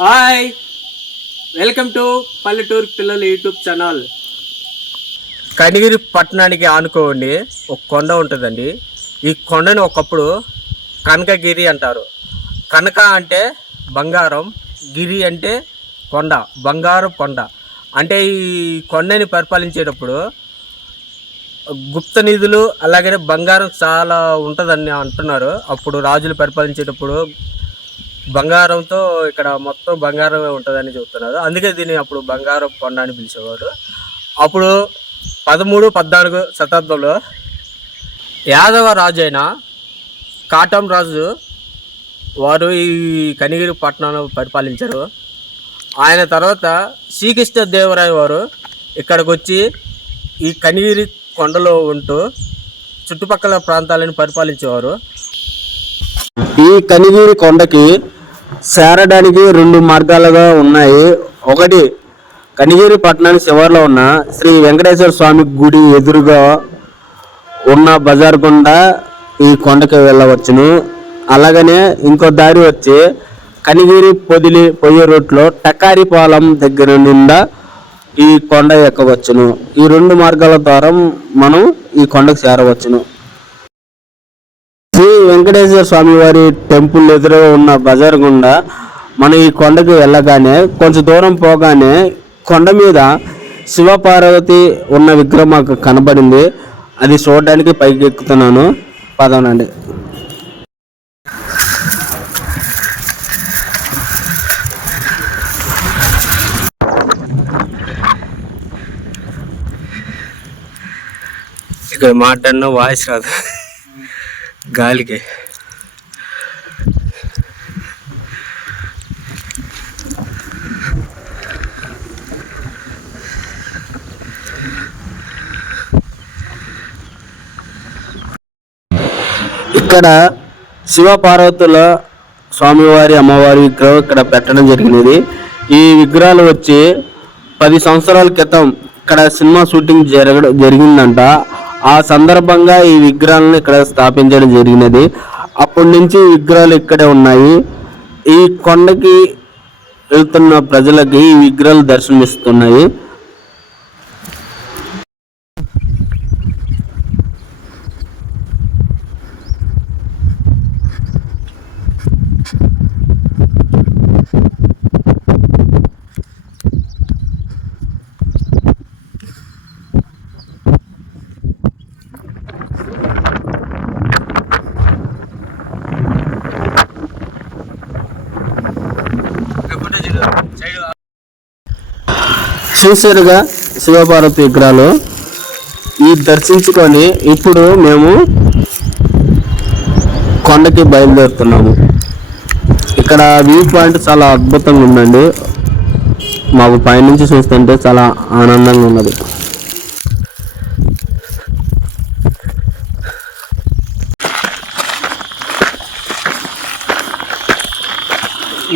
Hi. Welcome to పల్లెటూరు పిల్లల YouTube channel. Kanigiri పట్టణానికి ఆనుకోండి. ఒక కొండ ఉంటుందండి. ఈ కొండని ఒకప్పుడు కనకగిరి అంటారు. కనక అంటే బంగారం గిరి అంటే కొండ బంగారం కొండ. అంటే ఈ కొండని పరిపాలించేటప్పుడు గుప్త నిధులు అలాగనే బంగారం చాలా ఉంటుందని అంటున్నారు. అప్పుడు రాజులు పరిపాలించేటప్పుడు బంగారంతో ఇక్కడ మొత్తం బంగారమే ఉంటుందని చెబుతున్నారు అందుకే దీన్ని అప్పుడు బంగారం కొండ అని పిలిచేవారు. అప్పుడు పదమూడు పద్నాలుగు శతాబ్దంలో యాదవ రాజు అయిన కాటం రాజు వారు ఈ కనిగిరి పట్టణాన్ని పరిపాలించారు. ఆయన తర్వాత శ్రీకృష్ణ దేవరాయ వారు ఇక్కడికి వచ్చి ఈ కనిగిరి కొండలో ఉంటూ చుట్టుపక్కల ప్రాంతాలను పరిపాలించేవారు. ఈ కనిగిరి కొండకి చేరడానికి రెండు మార్గాలుగా ఉన్నాయి. ఒకటి కనిగిరి పట్టణానికి చివరిలో ఉన్న శ్రీ వెంకటేశ్వర స్వామి గుడి ఎదురుగా ఉన్న బజార్ గుండా ఈ కొండకి వెళ్ళవచ్చును. అలాగనే ఇంకో దారి వచ్చి కనిగిరి పొదిలి పొయ్యే రూట్లో టకారిపాలెం దగ్గర నిండా ఈ కొండ ఎక్కవచ్చును. ఈ రెండు మార్గాల ద్వారా మనం ఈ కొండకు చేరవచ్చును. శ్రీ వెంకటేశ్వర స్వామి వారి టెంపుల్ ఎదురుగా ఉన్న బజార్ గుండా మనం ఈ కొండకి వెళ్ళగానే కొంచెం దూరం పోగానే కొండ మీద శివపార్వతి ఉన్న విగ్రహం మాకు కనబడింది. అది చూడడానికి పైకి ఎక్కుతున్నాను. పదవనండి ఇక్కడ మాట్లాడిన వాయిస్ రాదు. గాలికి. ఇక్కడ శివ పార్వతుల స్వామివారి అమ్మవారి విగ్రహం ఇక్కడ పెట్టడం జరిగినది. ఈ విగ్రహాలు వచ్చి పది సంవత్సరాల క్రితం ఇక్కడ సినిమా షూటింగ్ జరగడం జరిగిందంట. ఆ సందర్భంగా ఈ విగ్రహాలను ఇక్కడ స్థాపించడం జరిగినది. అప్పటి నుంచి విగ్రహాలు ఇక్కడే ఉన్నాయి. ఈ కొండకి వెళ్తున్న ప్రజలకి ఈ విగ్రహాలు దర్శనమిస్తున్నాయి. చూసారుగా శివపార్వతి విగ్రహాలు ఈ దర్శించుకొని ఇప్పుడు మేము కొండకి బయలుదేరుతున్నాము. ఇక్కడ వ్యూ పాయింట్ చాలా అద్భుతంగా ఉందండి. మాకు పైనుంచి చూస్తుంటే చాలా ఆనందంగా ఉన్నది.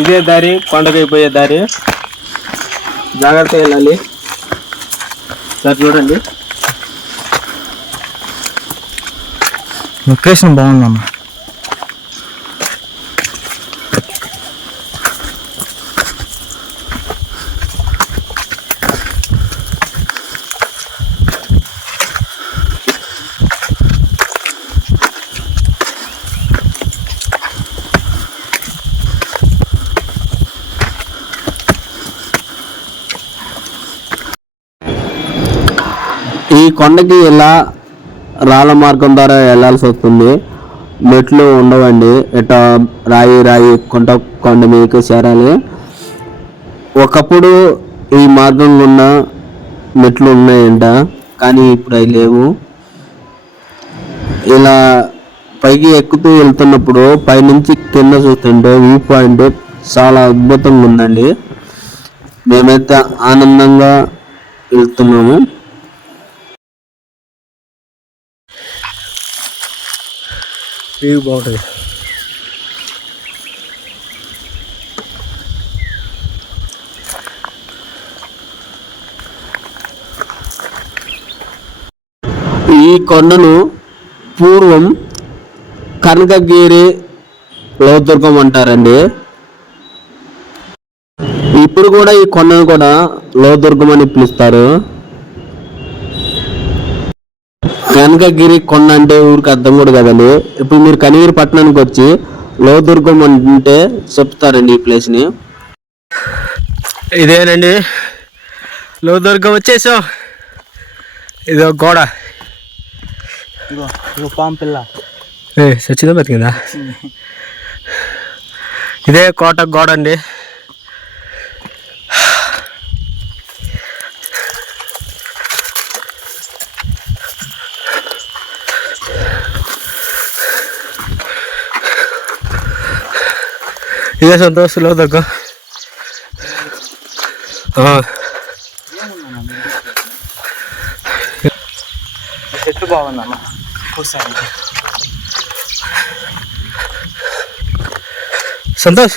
ఇదే దారి కొండకి పోయే దారి. జాగ్రత్త వెళ్ళాలి. సార్ చూడండి. లొకేషన్ బాగుందమ్మా కొండకి ఇలా రాళ్ళ మార్గం ద్వారా వెళ్ళాల్సి వస్తుంది? మెట్లు ఉండవండి. ఇట రాయి రాయి కొండ కొండ మీదకి చేరాలి. ఒకప్పుడు ఈ మార్గం ఉన్న మెట్లు ఉన్నాయంట కానీ ఇప్పుడు అవి లేవు. ఇలా పైకి ఎక్కుతూ వెళ్తున్నప్పుడు పైనుంచి కింద చూస్తుంటే వ్యూ పాయింట్ చాలా అద్భుతంగా ఉందండి. మేమైతే ఆనందంగా వెళ్తున్నాము. వ్యూ బాగుంటుంది ఈ కొండను పూర్వం కనకగిరి లోదుర్గం అంటారండి. ఇప్పుడు కూడా ఈ కొండను కూడా లోదుర్గం అని పిలుస్తారు. వెనకగిరి కొండ అంటే ఊరికి అర్థం కూడా కదండి. ఇప్పుడు మీరు కనిగిరి పట్టణానికి వచ్చి లోదుర్గం అంటే చెప్తారండి ఈ ప్లేస్ని ఇదేనండి. లోదుర్గం వచ్చేసాం. ఇది ఒక గోడ. ఇగో ఇగో పాము పిల్ల. ఏ సచ్చిందా బతికిందా? ఇదే కోట గోడ అండి. ఇదే సంతోష్ లోదుర్గం ఆ. చెట్టు కూర్చోండి సంతోష్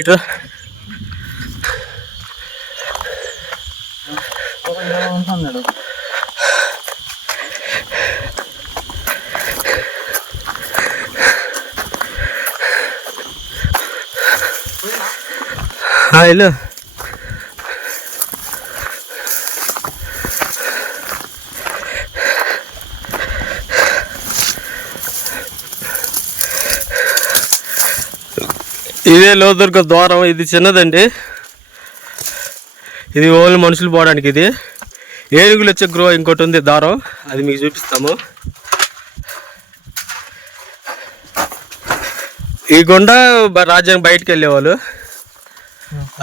ఇట్లా ఆ, ఇదే లోదుర్గ ద్వారం ఇది చిన్నదండి. ఇది ఓన్లీ మనుషులు పోవడానికి ఇది. ఏనుగులు వచ్చే గృహ ఇంకోటి ఉంది దారం అది మీకు చూపిస్తాము. ఈ గుండా రాజ్యాంగ రాజ్యం బయటికి వెళ్ళేవాళ్ళు.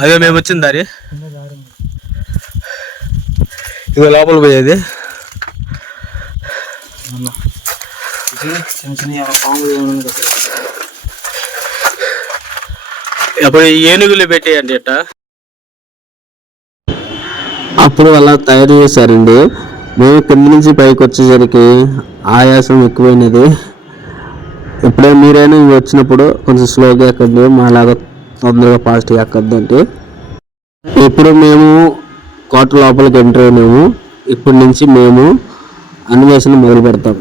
అదే మేము వచ్చిన దారి. ఇక లోపల పోయేది. ఇది అప్పుడు ఏనుగులు పెట్టేయండి అట్ట. అప్పుడు అలా తయారు చేశారండి. మేము కింద నుంచి పైకి వచ్చేసరికి ఆయాసం ఎక్కువైనది. ఎప్పుడైనా మీరైనా ఇవి వచ్చినప్పుడు కొంచెం స్లోగా ఎక్కండి మాలాగా తొందరగా ఫాస్ట్గా ఎక్కద్దండి ఇప్పుడు మేము కోట లోపలికి ఎంటర్ అయినాము ఇప్పటి నుంచి మేము అన్వేషణ మొదలు పెడతాం.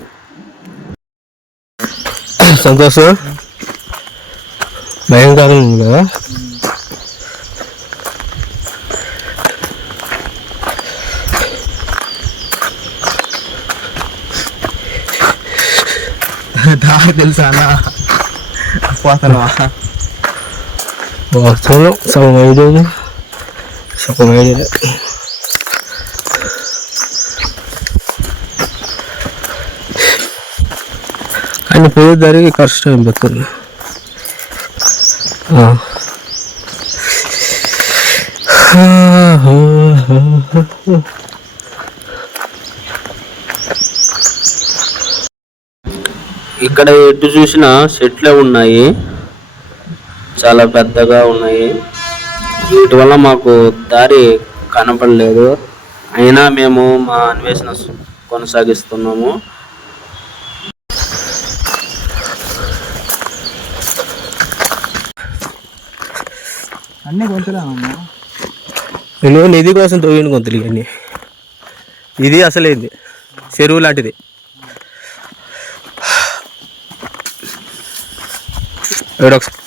సంతోషం భయంకరంగా ఉంది కదా? దారి తెలుసా అన్న పోతాను చూడం సగం ఐదు సగం ఐదు కానీ పోయే దారికి కష్టం అయిపోతుంది ఆ. ఇక్కడ ఎటు చూసినా చెట్లే ఉన్నాయి. చాలా పెద్దగా ఉన్నాయి. వీటి వల్ల మాకు దారి కనపడలేదు. అయినా మేము మా అన్వేషణ కొనసాగిస్తున్నాము. అన్నీ నేను నిధి కోసం తవ్విన గొంతులు ఇవన్నీ. ఇది అసలేంది చెరువు లాంటిది. ఒకసారి.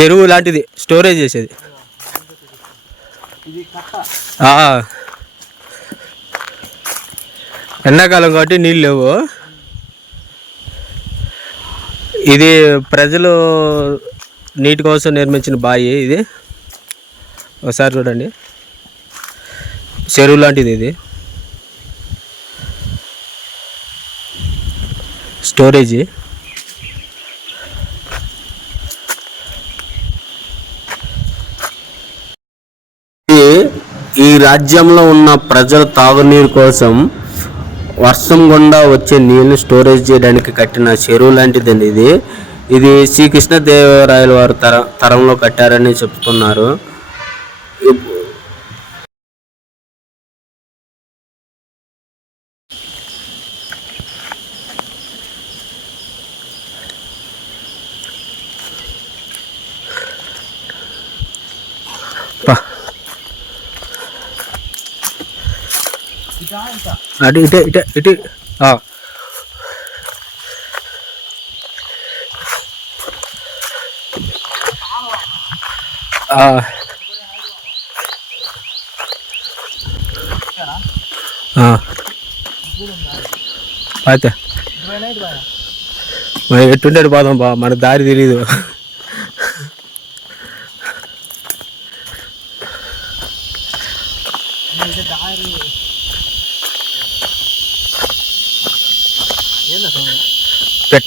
చెరువు లాంటిది స్టోరేజ్ చేసేది. ఎండాకాలం కాబట్టి నీళ్ళు లేవు. ఇది ప్రజలు నీటి కోసం నిర్మించిన బావి ఇది. ఒకసారి చూడండి. చెరువు లాంటిది ఇది. స్టోరేజీ ఈ- ఈ రాజ్యంలో ఉన్న ప్రజల తాగునీరు కోసం వర్షం గుండా వచ్చే నీళ్ళు స్టోరేజ్ చేయడానికి కట్టిన చెరువు లాంటిదండి ఇది. ఇది శ్రీకృష్ణదేవరాయల వారు తర తరంలో కట్టారని చెప్తున్నారు అటు ఇటే ఇటే ఇటు ఆ. ఆ. ఆ. అయితే మరి ఎట్టుంటాడు పోదాం బా మన దారి తెలీదు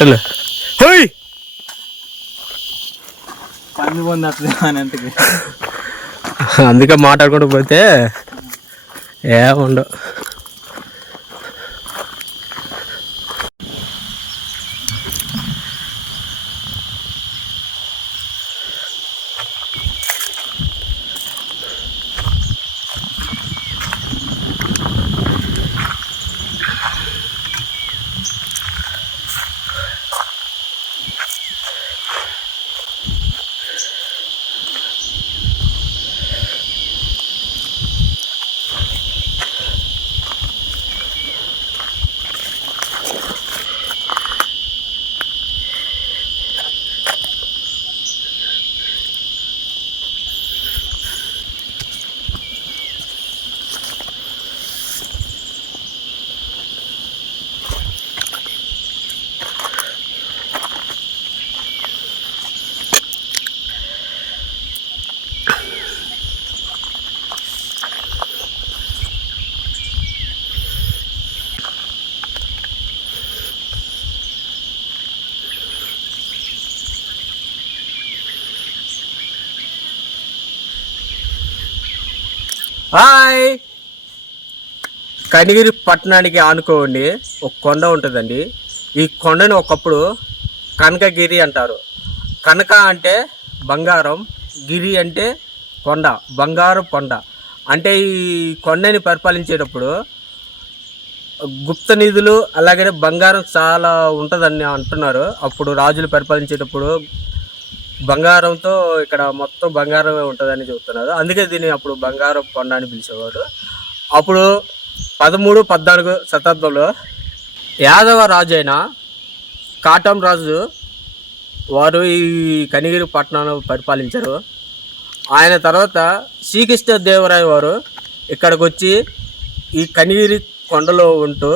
పెట్టలు. హోయ్! పంది అందుకే మాట్లాడుకుంటూ పోతే ఏముండవు హాయ్. కనిగిరి పట్టణానికి ఆనుకోండి. ఒక కొండ ఉంటుందండి. ఈ కొండను ఒకప్పుడు కనకగిరి అంటారు. కనక అంటే బంగారం గిరి అంటే కొండ బంగారం కొండ. అంటే ఈ కొండని పరిపాలించేటప్పుడు గుప్త నిధులు అలాగే బంగారం చాలా ఉంటుందని అంటున్నారు. అప్పుడు రాజులు పరిపాలించేటప్పుడు బంగారంతో ఇక్కడ మొత్తం బంగారమే ఉంటుందని చెబుతున్నారు అందుకే దీన్ని అప్పుడు బంగారం కొండ అని పిలిచేవారు. అప్పుడు పదమూడు పద్నాలుగు శతాబ్దంలో యాదవ రాజు అయిన కాటం రాజు వారు ఈ కనిగిరి పట్టణాన్ని పరిపాలించారు. ఆయన తర్వాత శ్రీకృష్ణ దేవరాయ వారు ఇక్కడికి వచ్చి ఈ కనిగిరి కొండలో ఉంటూ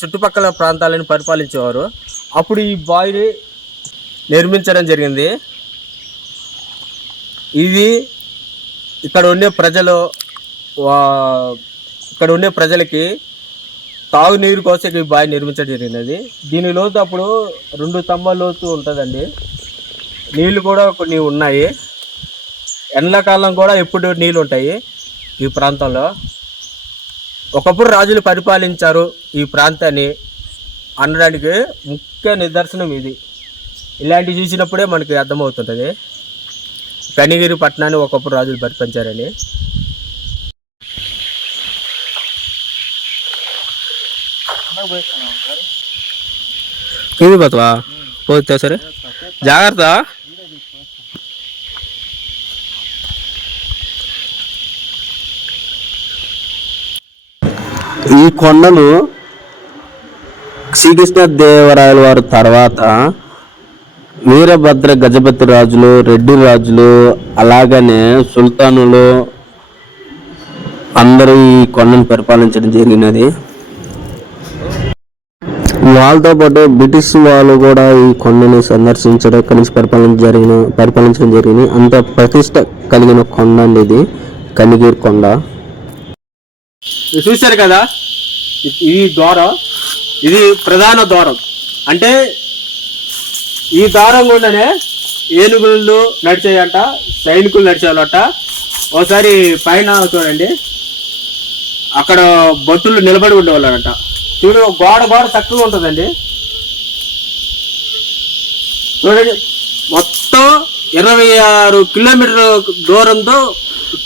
చుట్టుపక్కల ప్రాంతాలను పరిపాలించేవారు. అప్పుడు ఈ బావిని నిర్మించడం జరిగింది. ఇది ఇక్కడ ఉండే ప్రజలు వా- ఇక్కడ ఉండే ప్రజలకి తాగునీరు కోసం ఈ బావి నిర్మించడం జరిగినది. దీని లోతు అప్పుడు రెండు స్తంభాల లోతు ఉంటుందండి. నీళ్ళు కూడా కొన్ని ఉన్నాయి. ఎండాకాలం కూడా ఎప్పుడు నీళ్ళు ఉంటాయి ఈ ప్రాంతంలో. ఒకప్పుడు రాజులు పరిపాలించారు ఈ ప్రాంతాన్ని అనడానికి ముఖ్య నిదర్శనం ఇది. ఇలాంటివి చూసినప్పుడే మనకి అర్థమవుతుంటుంది. కనిగిరి పట్టణాన్ని ఒకప్పుడు రాజులు పరిపాలించారని. ఇది పోతావా పోతే సరే? జాగ్రత్త. ఈ కొండను శ్రీకృష్ణ దేవరాయల వారి తర్వాత వీరభద్ర గజపతి రాజులు రెడ్డి రాజులు అలాగనే సుల్తానులు అందరూ ఈ కొండను పరిపాలించడం జరిగినది. వాళ్ళతో పాటు బ్రిటిష్ వాళ్ళు కూడా ఈ కొండని సందర్శించడం కలిసి పరిపాలన జరిగిన పరిపాలించడం జరిగింది. అంత ప్రతిష్ట కలిగిన కొండ అండి ఇది కలిగిరి కొండ. చూశారు కదా? ఈ ద్వారం ఇది ప్రధాన ద్వారం. అంటే ఈ ద్వారం గుండానే ఏనుగులు నడిచాయంట సైనికులు నడిచేవాళ్ళట ఒకసారి పైన చూడండి. అక్కడ భటులు నిలబడి ఉండేవాళ్ళంట. చూడు గోడ గోడ చక్కగా ఉంటుందండి. చూడండి మొత్తం ఇరవై ఆరు కిలోమీటర్ దూరంతో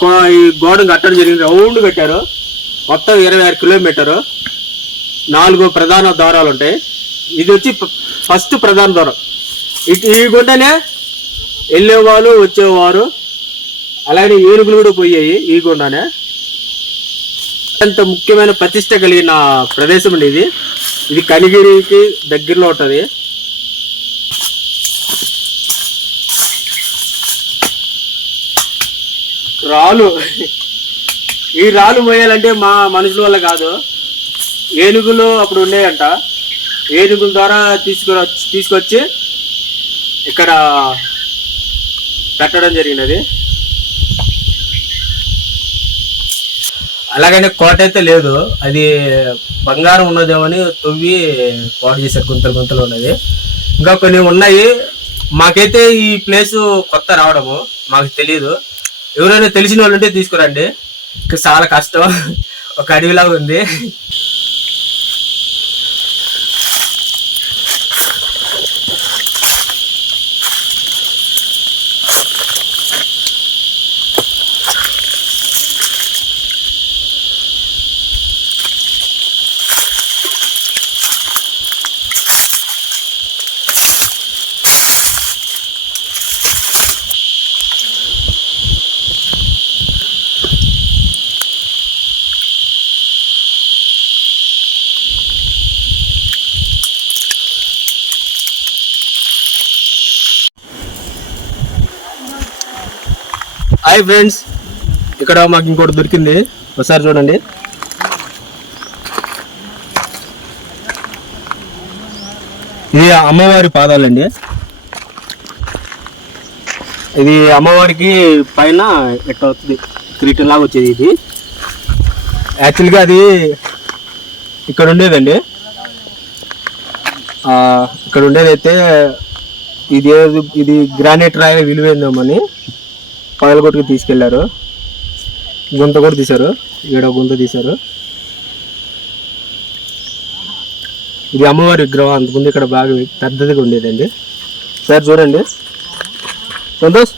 గో- ఈ గోడను కట్టడం జరిగింది. రౌండ్ కట్టారు. మొత్తం ఇరవై ఆరు కిలోమీటరు. నాలుగు ప్రధాన ద్వారాలు ఉంటాయి ఇది వచ్చి ఫస్ట్ ప్రధాన ద్వారం. ఇటు ఈ గుంటనే వెళ్ళేవాళ్ళు వచ్చేవారు. అలాగే ఏనుగులు కూడా పోయాయి ఈ గుండానే. అంత ముఖ్యమైన ప్రతిష్ట కలిగిన ప్రదేశం అండి ఇది. ఇది కనిగిరికి దగ్గరలో ఉంటుంది. రాళ్ళు. ఈ రాళ్ళు పోయాలంటే మా మనుషుల వల్ల కాదు. ఏనుగులు అప్పుడు ఉన్నాయంట. ఏనుగుల ద్వారా తీసుకుని తీసుకొచ్చి ఇక్కడ పెట్టడం జరిగినది. అలాగనే కోట అయితే లేదు. అది బంగారం ఉన్నదేమని తవ్వి కోట చేశారు గుంతలు గుంతలు ఉన్నది. ఇంకా కొన్ని ఉన్నాయి. మాకైతే ఈ ప్లేస్ కొత్త రావడము. మాకు తెలియదు ఎవరైనా తెలిసిన వాళ్ళు ఉంటే తీసుకురండి. ఇంకా చాలా కష్టం. ఒక అడవిలాగా ఉంది. హాయ్ ఫ్రెండ్స్ ఇక్కడ మాకు ఇంకోటి దొరికింది. ఒకసారి చూడండి. ఇది అమ్మవారి పాదాలండి. ఇది అమ్మవారికి పైన ఎట్లా వస్తుంది? కిరీటం లాగా వచ్చేది ఇది. యాక్చువల్గా అది ఇక్కడ ఉండేదండి. ఆ, ఇక్కడ ఉండేదైతే ఇది ఇది గ్రానైట్ రాయి విలువైందేమని పగలగొట్టుకు తీసుకెళ్ళారు. గుంత కూడా తీశారు. ఏడో గుంత తీశారు. ఇది అమ్మవారి విగ్రహం. అంతకుముందు ఇక్కడ బాగా పెద్దదిగా ఉండేదండి. సార్ చూడండి. సంతోష్.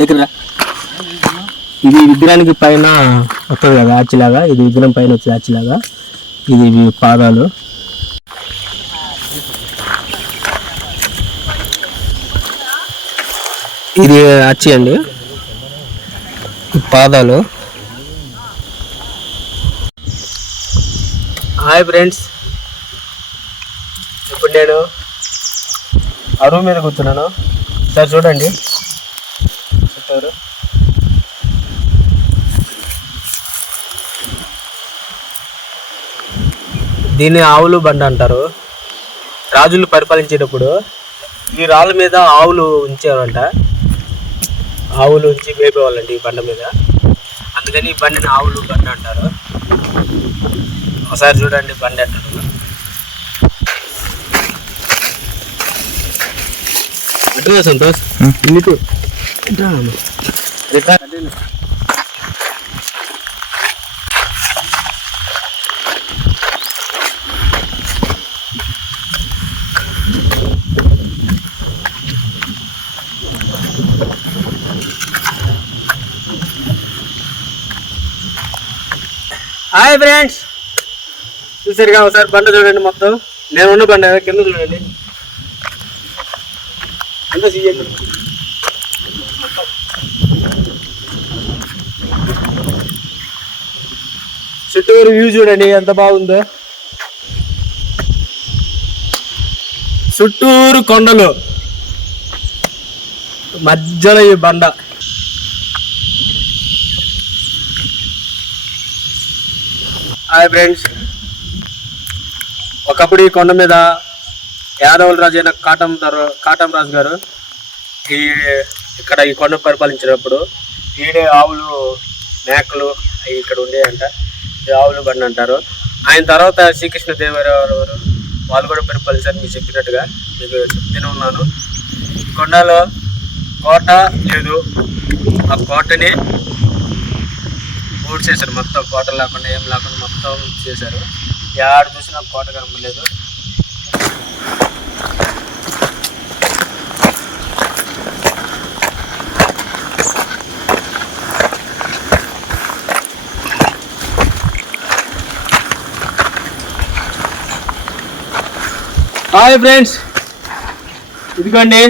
దగ్గర. ఇది విగ్రహానికి పైన వస్తుంది కదా ఆచిలాగా ఇది విగ్రహం పైన వచ్చి ఆచిలాగా ఇది పాదాలు. ఇది అచ్చి అండి. పాదాలు. Hi friends. ఇప్పుడు నేను అరువు మీద కూర్చున్నాను. సార్ చూడండి. చుట్టారు దీన్ని ఆవులు బండ అంటారు. రాజులు పరిపాలించేటప్పుడు ఈ రాళ్ళ మీద ఆవులు ఉంచేవారంట. ఆవులు ఉంచి మేపేవాళ్ళండి ఈ బండ మీద. అందుకని ఈ బండిని ఆవులు బండ అంటారు. ఒకసారి చూడండి బండి ఎట్లా ఉందో. అటు సంతోష్ ఇటు. Hi friends. చూసారుగా ఒకసారి బండ చూడండి మొత్తం. నేను ఉన్న బండ కింద చూడండి. ఎంత సీఎండి చుట్టూరు వ్యూ చూడండి ఎంత బాగుందో. చుట్టూరు కొండలు. మధ్యలో ఈ బండ. Hi friends. ఒకప్పుడు ఈ కొండ మీద యాదవుల రాజు అయిన కాటం దర కాటం రాజు గారు ఈ ఇక్కడ ఈ కొండ పరిపాలించినప్పుడు ఈడే ఆవులు మేకలు అవి ఇక్కడ ఉండేయంట. ఈ ఆవులు బండి అంటారు. ఆయన తర్వాత శ్రీకృష్ణ దేవరాయలు వారు వాళ్ళు కూడా పరిపాలించారు మీకు చెప్పినట్టుగా మీకు చెప్తూనే ఉన్నాను. ఈ కొండలో కోట లేదు. ఆ కోటని ఊడ్ చేశారు మొత్తం కోట లేకుండా ఏం లేకుండా మొత్తం చేశారు. యాడ చూసినా కోట కనపడలేదు. Hi friends. ఇదిగోండి.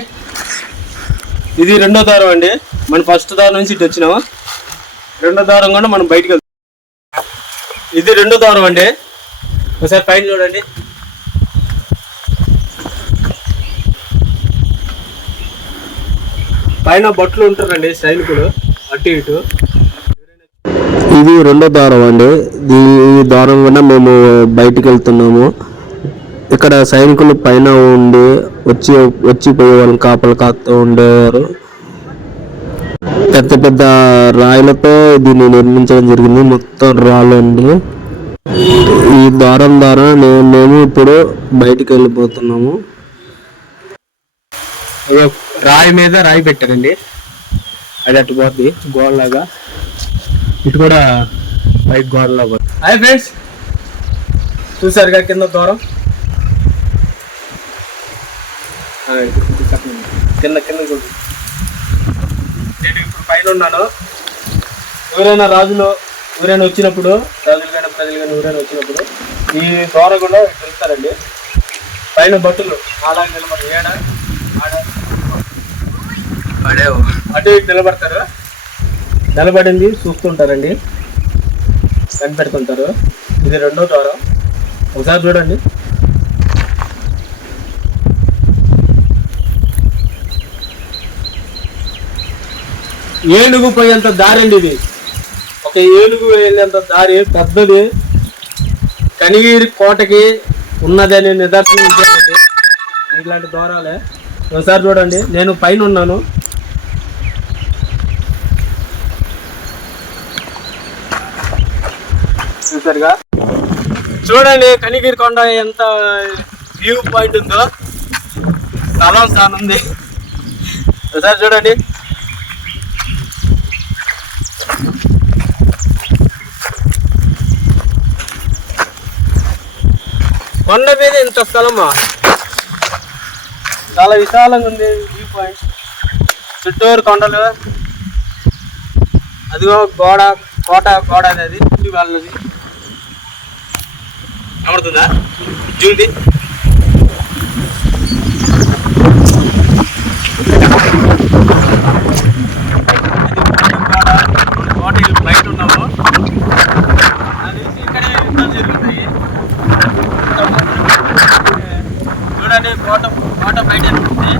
ఇది రెండో దారం అండి. మనం ఫస్ట్ దారం నుంచి ఇటు వచ్చినాము. రెండో దారం కూడా మనం బయటకు వెళ్తాం ఇది రెండో దారం అండి. ఒకసారి పైన చూడండి. పైన బట్టలు ఉంటారండి సైనికులు. అటు ఇటు. ఇది రెండో ద్వారం అండి. ఈ ద్వారం కూడా మేము బయటికి వెళ్తున్నాము. ఇక్కడ సైనికులు పైన ఉండి వచ్చి వచ్చి పోయే వాళ్ళని కాపలు కాస్తూ ఉండేవారు. పెద్ద పెద్ద రాయిలతో దీన్ని నిర్మించడం జరిగింది. మొత్తం రాళ్ళు అండి ఈ ద్వారం ద్వారా నేను మేము ఇప్పుడు బయటికి వెళ్ళిపోతున్నాము. రాయి మీద రాయి పెట్టారండి. అది అటు పోద్ది గోడలాగా. ఇటు కూడా బైక్ గోడలా పోద్ది. Hi friends. చూసారుగా కింద దూరం ఇది చెప్పండి. కింద కింద నేను ఇప్పుడు పైన ఉన్నాను. ఎవరైనా రాజులు ఎవరైనా వచ్చినప్పుడు రాజులు కానీ ప్రజలు కానీ ఎవరైనా వచ్చినప్పుడు ఈ దూరం కూడా వెళ్తారండి పైన బట్టులు అలాగే నిలబడి ఏడ ఆడ. అటు ఇటు నిలబడతారు. నిలబడింది చూస్తుంటారండి. కనిపెడుతుంటారు. ఇది రెండో ద్వారం. ఒకసారి చూడండి. ఏనుగు పోయేంత దారి అండి ఇది. ఒక ఏనుగు వెళ్ళేంత దారి పెద్దది. కనిగిరి కోటకి ఉన్నదని నిదర్శనం ఇచ్చానండి ఇట్లాంటి దూరాలే ఒకసారి చూడండి నేను పైన ఉన్నాను. చూసారుగా చూడండి కనిగిరి కొండ ఎంత వ్యూ పాయింట్ ఉందో. స్థలం స్థానం ఉంది. ఒకసారి చూడండి. కొండ మీద ఇంత స్థలమా? చాలా విశాలంగా ఉంది వ్యూ పాయింట్. చుట్టూరు కొండలు. అదిగో గోడ కోట గోడ అనేది వాళ్ళది కనబడుతుందా చూడండి అనే కోట కోట బయట ఉంది.